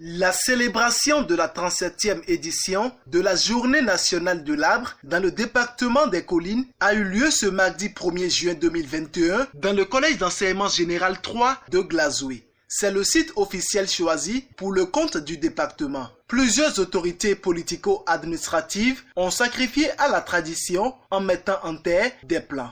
La célébration de la 37e édition de la Journée nationale de l'arbre dans le département des Collines a eu lieu ce mardi 1er juin 2021 dans le collège d'enseignement général 3 de Glazoué. C'est le site officiel choisi pour le compte du département. Plusieurs autorités politico-administratives ont sacrifié à la tradition en mettant en terre des plans.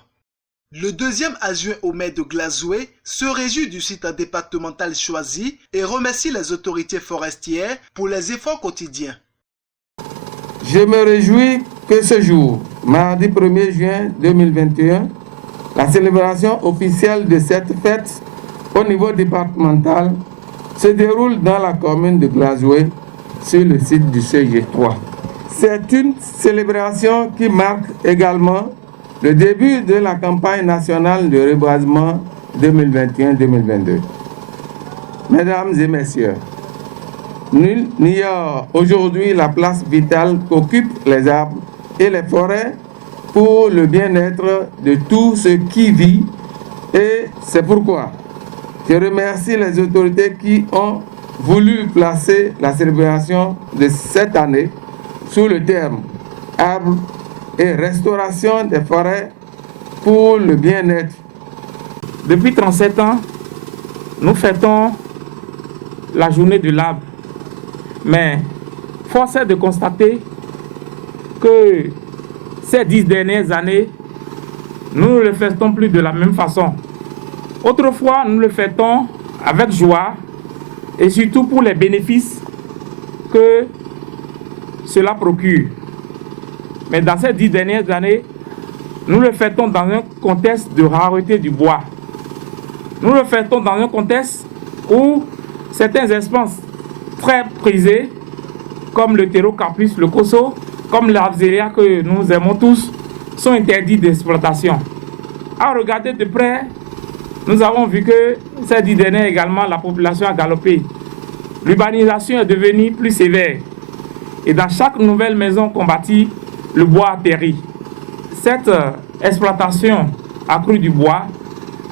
Le deuxième adjoint au maire de Glazoué se réjouit du site départemental choisi et remercie les autorités forestières pour les efforts quotidiens. Je me réjouis que ce jour, mardi 1er juin 2021, la célébration officielle de cette fête au niveau départemental se déroule dans la commune de Glazoué sur le site du CG3. C'est une célébration qui marque également le début de la campagne nationale de reboisement 2021-2022. Mesdames et messieurs, nul n'ignore aujourd'hui la place vitale qu'occupent les arbres et les forêts pour le bien-être de tout ce qui vit, et c'est pourquoi je remercie les autorités qui ont voulu placer la célébration de cette année sous le terme arbre et restauration des forêts pour le bien-être. Depuis 37 ans, nous fêtons la journée de l'arbre. Mais force est de constater que ces 10 dernières années, nous ne le fêtons plus de la même façon. Autrefois, nous le fêtons avec joie et surtout pour les bénéfices que cela procure. Mais dans ces 10 dernières années, nous le fêtons dans un contexte de rareté du bois. Nous le fêtons dans un contexte où certaines espèces très prisées, comme le Pterocarpus, le Cosso, comme l'Arzelia que nous aimons tous, sont interdites d'exploitation. À regarder de près, nous avons vu que ces 10 dernières également, la population a galopé. L'urbanisation est devenue plus sévère. Et dans chaque nouvelle maison qu'on bâtit, le bois atterrit. Cette exploitation accrue du bois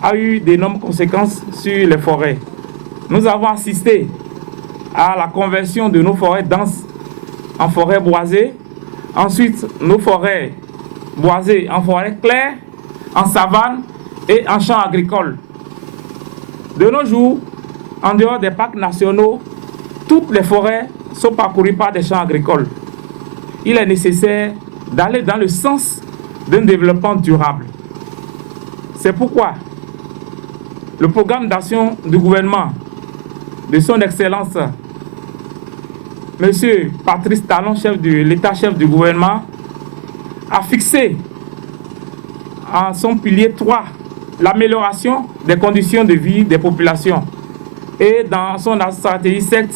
a eu d'énormes conséquences sur les forêts. Nous avons assisté à la conversion de nos forêts denses en forêts boisées, ensuite nos forêts boisées en forêts claires, en savane et en champs agricoles. De nos jours, en dehors des parcs nationaux, toutes les forêts sont parcourues par des champs agricoles. Il est nécessaire d'aller dans le sens d'un développement durable. C'est pourquoi le programme d'action du gouvernement de son Excellence, M. Patrice Talon, chef de l'État, chef du gouvernement, a fixé en son pilier 3 l'amélioration des conditions de vie des populations et dans son stratégie 7,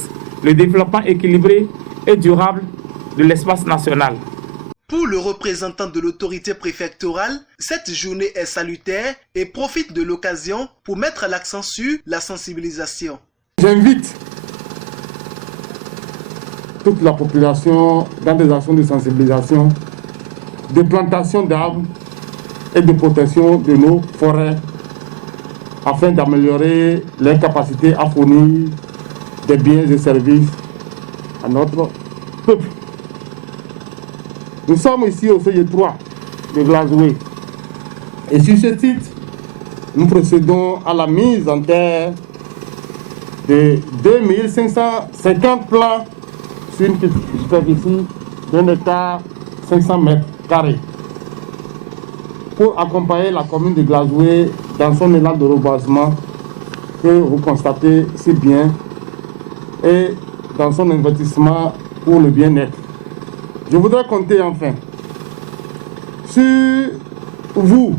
le développement équilibré et durable de l'espace national. Pour le représentant de l'autorité préfectorale, cette journée est salutaire et profite de l'occasion pour mettre l'accent sur la sensibilisation. J'invite toute la population dans des actions de sensibilisation, de plantation d'arbres et de protection de nos forêts afin d'améliorer leurs capacités à fournir des biens et services à notre peuple. Nous sommes ici au CG3 de Glazoué et sur ce site, nous procédons à la mise en terre de 2550 plants sur une superficie d'1 hectare 500 mètres carrés pour accompagner la commune de Glazoué dans son élan de reboisement que vous constatez si bien et dans son investissement pour le bien-être. Je voudrais compter enfin sur vous,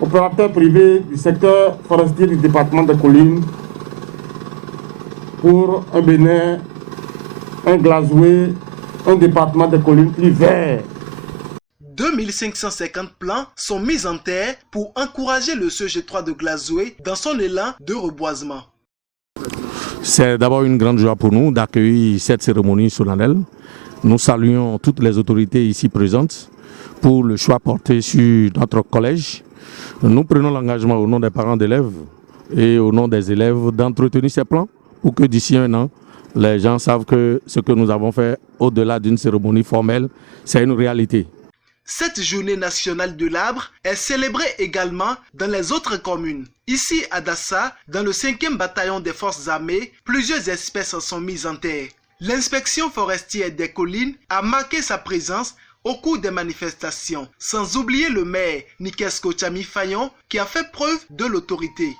opérateurs privés du secteur forestier du département des Collines, pour un Bénin, un Glazoué, un département des Collines plus vert. 2550 plants sont mis en terre pour encourager le CG3 de Glazoué dans son élan de reboisement. C'est d'abord une grande joie pour nous d'accueillir cette cérémonie solennelle. Nous saluons toutes les autorités ici présentes pour le choix porté sur notre collège. Nous prenons l'engagement au nom des parents d'élèves et au nom des élèves d'entretenir ces plans pour que d'ici un an, Les gens savent que ce que nous avons fait au-delà d'une cérémonie formelle, c'est une réalité. Cette journée nationale de l'arbre est célébrée également dans les autres communes. Ici à Dassa, dans le 5e bataillon des forces armées, plusieurs espèces sont mises en terre. L'inspection forestière des collines a marqué sa présence au cours des manifestations, sans oublier le maire Nikesko Chami Fayon qui a fait preuve de l'autorité.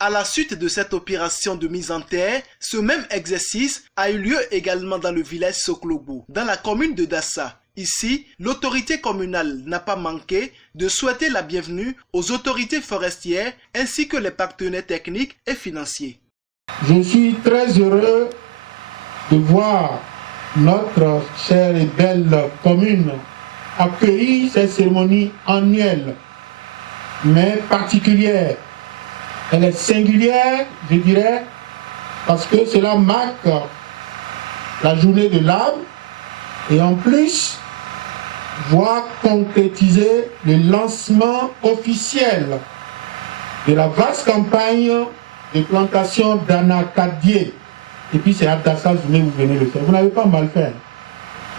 À la suite de cette opération de mise en terre, ce même exercice a eu lieu également dans le village Soklobo, dans la commune de Dassa. Ici, l'autorité communale n'a pas manqué de souhaiter la bienvenue aux autorités forestières ainsi que les partenaires techniques et financiers. Je suis très heureux de voir notre chère et belle commune accueillir cette cérémonie annuelle, mais particulière. Elle est singulière, je dirais, parce que cela marque la journée de l'arbre et en plus, voit concrétiser le lancement officiel de la vaste campagne de plantation d'anacadier. Et puis c'est à Dassa, vous venez le faire. Vous n'avez pas mal fait.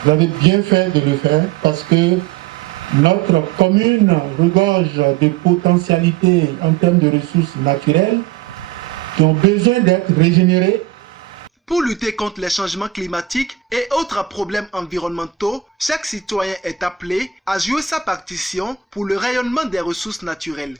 Vous avez bien fait de le faire parce que notre commune regorge de potentialités en termes de ressources naturelles qui ont besoin d'être régénérées. Pour lutter contre les changements climatiques et autres problèmes environnementaux, chaque citoyen est appelé à jouer sa partition pour le rayonnement des ressources naturelles.